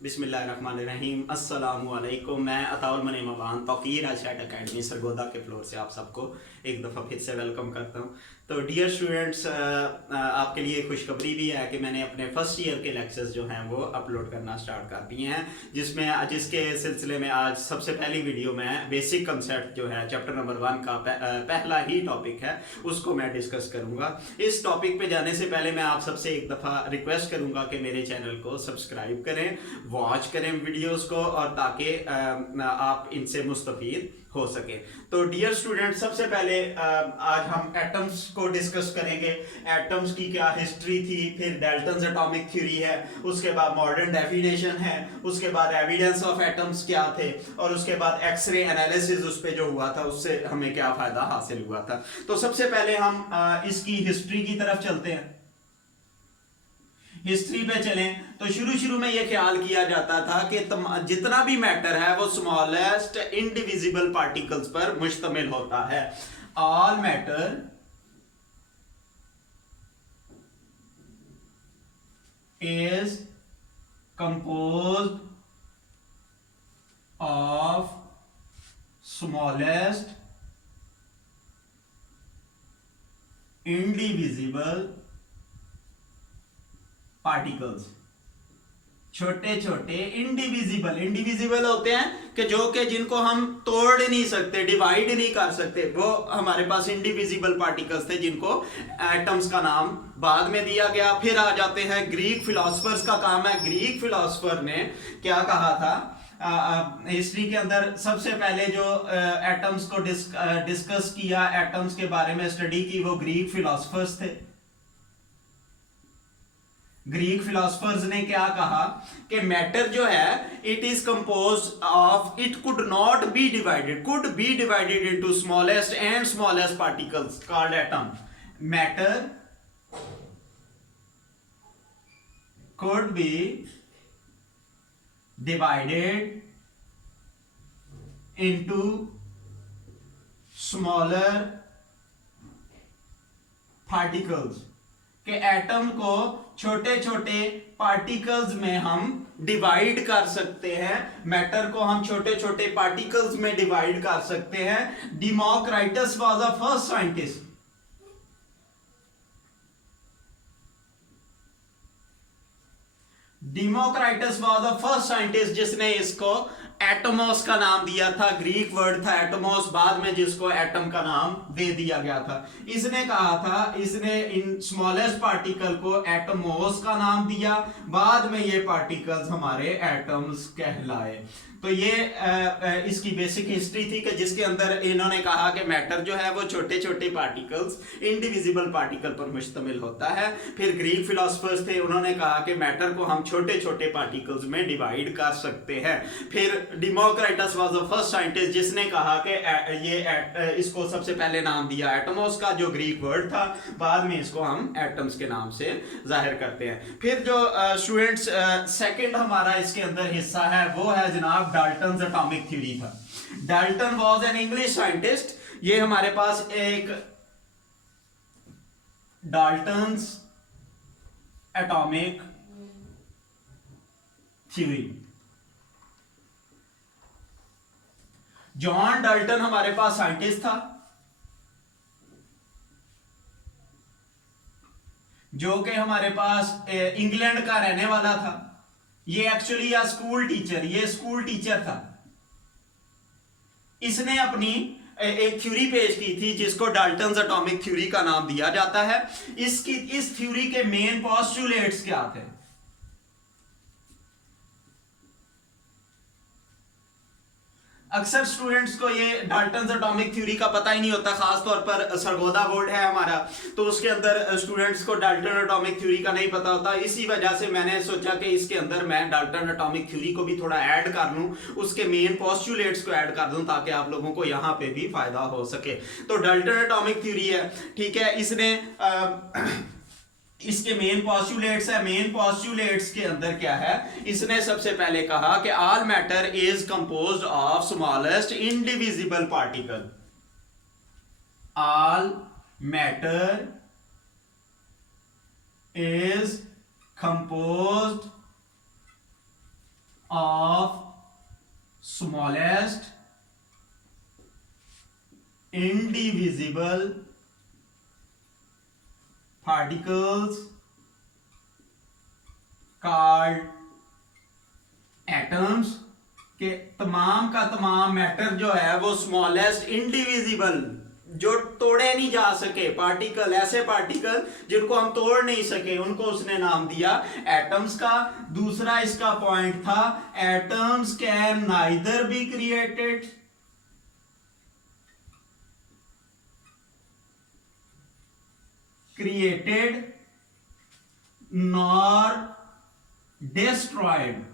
बिस्मिल्लाहिर्रहमानिर्रहीम अस्सलामु अलैकुम। मैं अताउल मनीमान तौकीर आशाट अकेडमी सरगोदा के फ्लोर से आप सबको एक दफ़ा फिर से वेलकम करता हूँ। तो डियर स्टूडेंट्स, आपके लिए खुशखबरी भी है कि मैंने अपने फर्स्ट ईयर के लेक्चर्स जो हैं वो अपलोड करना स्टार्ट कर दिए हैं, जिसके सिलसिले में आज सबसे पहली वीडियो में बेसिक कंसेप्ट जो है चैप्टर नंबर 1 का पहला ही टॉपिक है उसको मैं डिस्कस करूँगा। इस टॉपिक पे जाने से पहले मैं आप सबसे एक दफ़ा रिक्वेस्ट करूँगा कि मेरे चैनल को सब्सक्राइब करें, वॉच करें वीडियोस को, और ताकि आप इनसे मुस्तफीद हो सके। तो डियर स्टूडेंट, सबसे पहले आज हम एटम्स को डिस्कस करेंगे। एटम्स की क्या हिस्ट्री थी, फिर डाल्टन्स एटॉमिक थ्योरी है, उसके बाद मॉडर्न डेफिनेशन है, उसके बाद एविडेंस ऑफ एटम्स क्या थे, और उसके बाद एक्सरे एनालिसिस उस पे जो हुआ था उससे हमें क्या फायदा हासिल हुआ था। तो सबसे पहले हम इसकी हिस्ट्री की तरफ चलते हैं। हिस्ट्री पे चलें तो शुरू में यह ख्याल किया जाता था कि जितना भी मैटर है वो स्मॉलेस्ट इंडिविजिबल पार्टिकल्स पर मुश्तमिल होता है। All matter is composed of smallest indivisible particles. छोटे छोटे इंडिविजिबल होते हैं कि जिनको हम तोड़ नहीं सकते, डिवाइड नहीं कर सकते, वो हमारे पास इंडिविजिबल पार्टिकल्स थे जिनको एटम्स का नाम बाद में दिया गया। फिर आ जाते हैं ग्रीक फिलोसफर्स का काम है। ग्रीक फिलोसफर ने क्या कहा था हिस्ट्री के अंदर? सबसे पहले जो एटम्स को डिस्कस किया, एटम्स के बारे में स्टडी की, वो ग्रीक फिलोसफर्स थे। ग्रीक फिलोसफर्स ने क्या कहा कि मैटर जो है it is compose of, it could not be divided, could be divided into smallest and smallest particles called atom. Matter could be divided into smaller particles, कि atom को छोटे छोटे पार्टिकल्स में हम डिवाइड कर सकते हैं। मैटर को हम छोटे छोटे पार्टिकल्स में डिवाइड कर सकते हैं। Democritus was the first scientist. Democritus was the first scientist जिसने इसको एटमोस का नाम दिया था। ग्रीक वर्ड था एटमोस, बाद में जिसको एटम का नाम दे दिया गया था। इसने कहा था, इसने इन स्मॉलेस्ट पार्टिकल को एटमोस का नाम दिया, बाद में ये पार्टिकल्स हमारे एटम्स कहलाए। तो ये इसकी बेसिक हिस्ट्री थी कि जिसके अंदर इन्होंने कहा कि मैटर जो है वो छोटे छोटे पार्टिकल्स, इंडिविजिबल पार्टिकल पर मुश्तमिल होता है। फिर ग्रीक फिलोसफर्स थे, उन्होंने कहा कि मैटर को हम छोटे छोटे पार्टिकल्स में डिवाइड कर सकते हैं। फिर डेमोक्राइटस वाज द फर्स्ट साइंटिस्ट जिसने कहा कि इसको सबसे पहले नाम दिया एटमोस का, जो ग्रीक वर्ड था, बाद में इसको हम एटम्स के नाम से जाहिर करते हैं। फिर जो स्टूडेंट्स सेकंड हमारा इसके अंदर हिस्सा है वो है जनाब डाल्टन्स एटॉमिक थ्योरी था। Dalton was an English scientist. ये हमारे पास एक Dalton's atomic theory, John Dalton हमारे पास साइंटिस्ट था जो कि हमारे पास इंग्लैंड का रहने वाला था। ये एक्चुअली ये स्कूल टीचर था। इसने अपनी एक थ्योरी पेश की थी जिसको डाल्टन्स एटॉमिक थ्योरी का नाम दिया जाता है। इस थ्योरी के मेन पोस्टुलेट्स क्या थे? अक्सर स्टूडेंट्स को ये डाल्टन्स एटॉमिक थ्योरी का पता ही नहीं होता, खास तौर पर सरगोदा बोर्ड है हमारा, तो उसके अंदर स्टूडेंट्स को डाल्टन एटॉमिक थ्योरी का नहीं पता होता। इसी वजह से मैंने सोचा कि इसके अंदर मैं डाल्टन एटॉमिक थ्योरी को भी थोड़ा ऐड कर लूं, उसके मेन पोस्टुलेट्स को ऐड कर दूं ताकि आप लोगों को यहाँ पे भी फायदा हो सके। तो डाल्टन एटॉमिक थ्योरी है, ठीक है। इसने इसके मेन पॉस्टुलेट्स है। मेन पॉस्टुलेट्स के अंदर क्या है? इसने सबसे पहले कहा कि all matter is composed of smallest indivisible particle. All matter is composed of smallest indivisible particles called atoms के तमाम का तमाम मैटर जो है वो स्मॉलेस्ट इंडिविजिबल, जो तोड़े नहीं जा सके पार्टिकल, ऐसे पार्टिकल जिनको हम तोड़ नहीं सके, उनको उसने नाम दिया एटम्स का। दूसरा इसका पॉइंट था atoms can neither be created nor destroyed,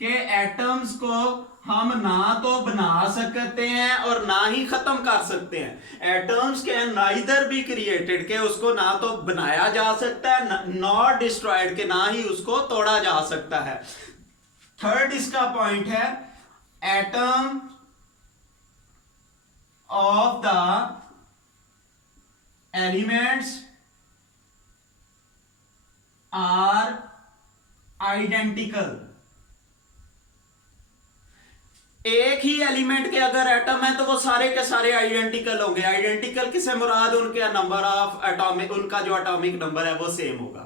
के एटम्स को हम ना तो बना सकते हैं और ना ही खत्म कर सकते हैं। Atoms can neither be created, के उसको ना तो बनाया जा सकता है, नॉट डिस्ट्रॉयड, के ना ही उसको तोड़ा जा सकता है। थर्ड इसका पॉइंट है atom of the elements are identical. एक ही एलिमेंट के अगर एटम है तो वो सारे के सारे आइडेंटिकल होंगे। आइडेंटिकल किसे मुराद, उनके नंबर ऑफ एटॉमिक, उनका जो एटॉमिक नंबर है वो सेम होगा।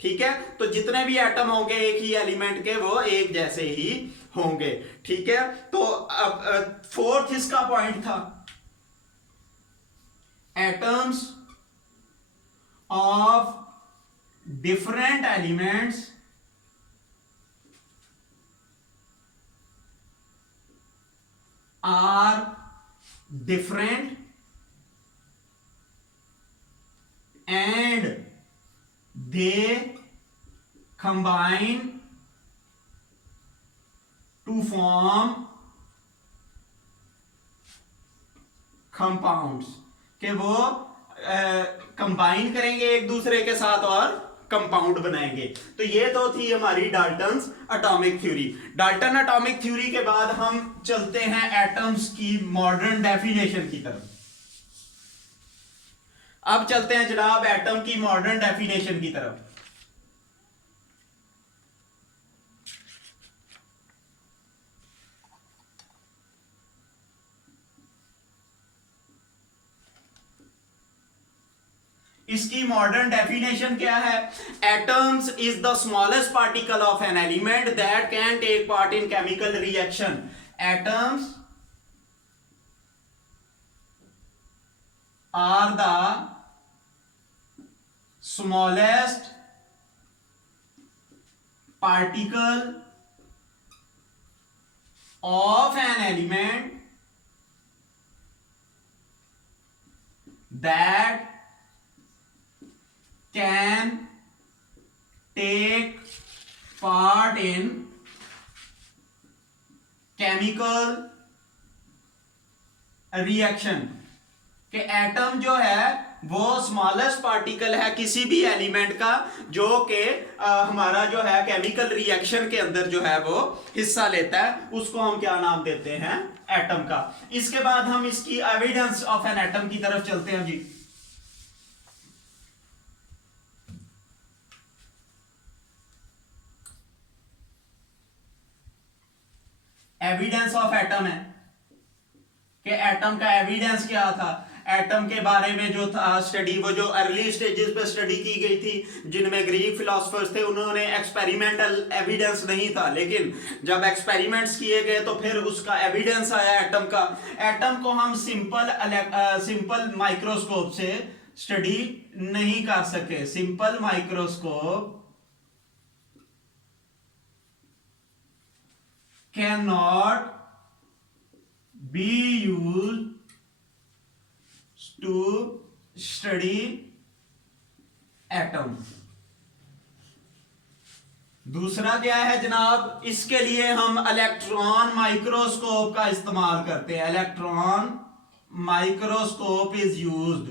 ठीक है, तो जितने भी एटम होंगे एक ही एलिमेंट के वो एक जैसे ही होंगे। ठीक है, तो अब फोर्थ इसका पॉइंट था atoms of different elements are different and they combine to form compounds, कि वो कंबाइन करेंगे एक दूसरे के साथ और कंपाउंड बनाएंगे। तो ये तो थी हमारी Dalton's atomic theory. Dalton atomic theory के बाद हम चलते हैं एटम्स की मॉडर्न डेफिनेशन की तरफ। अब चलते हैं जनाब एटम की मॉडर्न डेफिनेशन की तरफ। इसकी मॉडर्न डेफिनेशन क्या है? Atoms is the smallest particle of an element that can take part in chemical reaction. Atoms are the smallest particle of an element that can take part in chemical reaction। कि atom जो है वो smallest particle है किसी भी element का जो कि हमारा जो है केमिकल रिएक्शन के अंदर जो है वो हिस्सा लेता है, उसको हम क्या नाम देते हैं? एटम का। इसके बाद हम इसकी एविडेंस ऑफ एन एटम की तरफ चलते हैं जी। एविडेंस ऑफ एटम है कि एटम का एविडेंस क्या था। एटम के बारे में जो था स्टडी, वो जो अर्ली स्टेजेस पे स्टडी की गई थी जिनमें ग्रीक फिलोसफर्स थे, उन्होंने एक्सपेरिमेंटल एविडेंस नहीं था, लेकिन जब एक्सपेरिमेंट्स किए गए तो फिर उसका एविडेंस आया एटम का। एटम को हम सिंपल माइक्रोस्कोप से स्टडी नहीं कर सके। Simple microscope cannot be used to study atom। दूसरा क्या है जनाब? इसके लिए हम इलेक्ट्रॉन माइक्रोस्कोप का इस्तेमाल करते हैं। Electron microscope is used.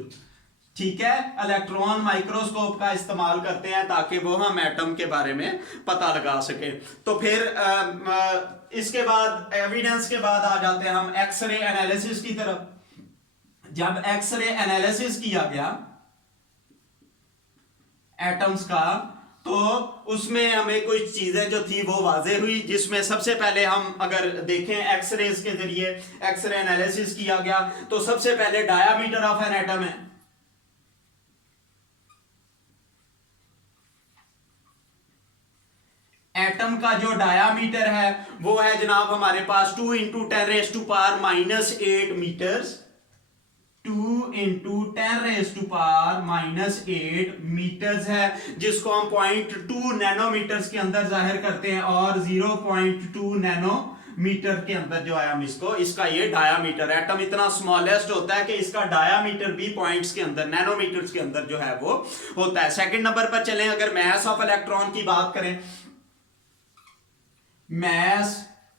ठीक है, इलेक्ट्रॉन माइक्रोस्कोप का इस्तेमाल करते हैं ताकि वो हम एटम के बारे में पता लगा सके। तो फिर इसके बाद एविडेंस के बाद आ जाते हैं हम एक्सरे एनालिसिस की तरफ। जब एक्सरे एनालिसिस किया गया एटम्स का, तो उसमें हमें कुछ चीजें जो थी वो वाजे हुई, जिसमें सबसे पहले हम अगर देखें एक्सरेज के जरिए एक्सरे एनालिसिस किया गया, तो सबसे पहले डायामीटर ऑफ एन एटम है। एटम का जो डायामीटर है वो है जनाब हमारे पास 2 इंटू 10⁻⁻⁸ मीटर्स, 2 इंटू 10⁻⁻⁸ मीटर्स है, जिसको हम 0.2 नैनोमीटर्स के अंदर जाहिर करते हैं, और 0.2 नैनोमीटर के अंदर जो है हम इसका ये डायामीटर, एटम इतना स्मॉलेस्ट होता है कि इसका डायामीटर भी पॉइंट्स के अंदर, नैनोमीटर्स के अंदर जो है वो होता है। सेकंड नंबर पर चलें, अगर मास ऑफ इलेक्ट्रॉन की बात करें, mass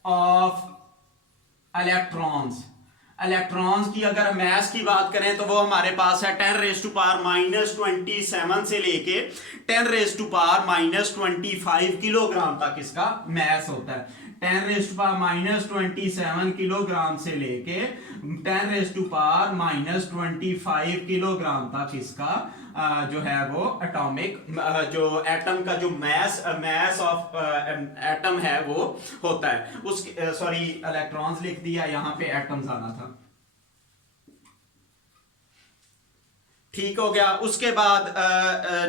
of electrons, इलेक्ट्रॉन्स की अगर mass की बात करें तो वो हमारे पास है 10⁻⁻27 से लेके 10⁻⁻25 किलोग्राम तक इसका mass होता है। 10⁻⁻27 किलोग्राम से लेके 10⁻⁻25 किलोग्राम तक इसका जो है वो एटॉमिक जो एटम का जो मैस ऑफ एटम है वो होता है। उसके सॉरी इलेक्ट्रॉन्स लिख दिया, यहां पे एटम्स आना था, ठीक हो गया। उसके बाद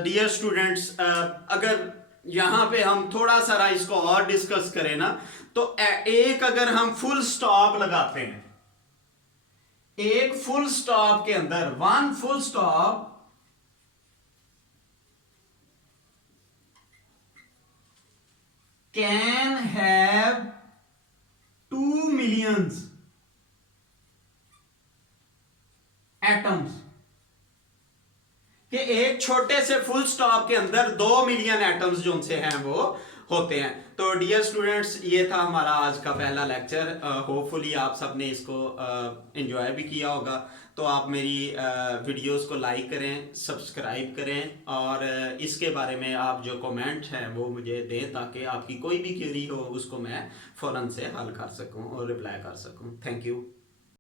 डियर स्टूडेंट्स, अगर यहां पे हम थोड़ा सा इसको और डिस्कस करें ना, तो एक अगर हम फुल स्टॉप लगाते हैं, एक फुल स्टॉप के अंदर, one full stop can have 2 millions atoms, कि एक छोटे से फुल स्टॉप के अंदर 2 मिलियन एटम्स जो उनसे हैं वो होते हैं। तो डियर स्टूडेंट्स, ये था हमारा आज का पहला लेक्चर। होपफुली आप सबने इसको एंजॉय भी किया होगा। तो आप मेरी वीडियोस को लाइक करें, सब्सक्राइब करें, और इसके बारे में आप जो कमेंट हैं वो मुझे दें, ताकि आपकी कोई भी क्वेरी हो उसको मैं फ़ौरन से हल कर सकूं और रिप्लाई कर सकूं। Thank you.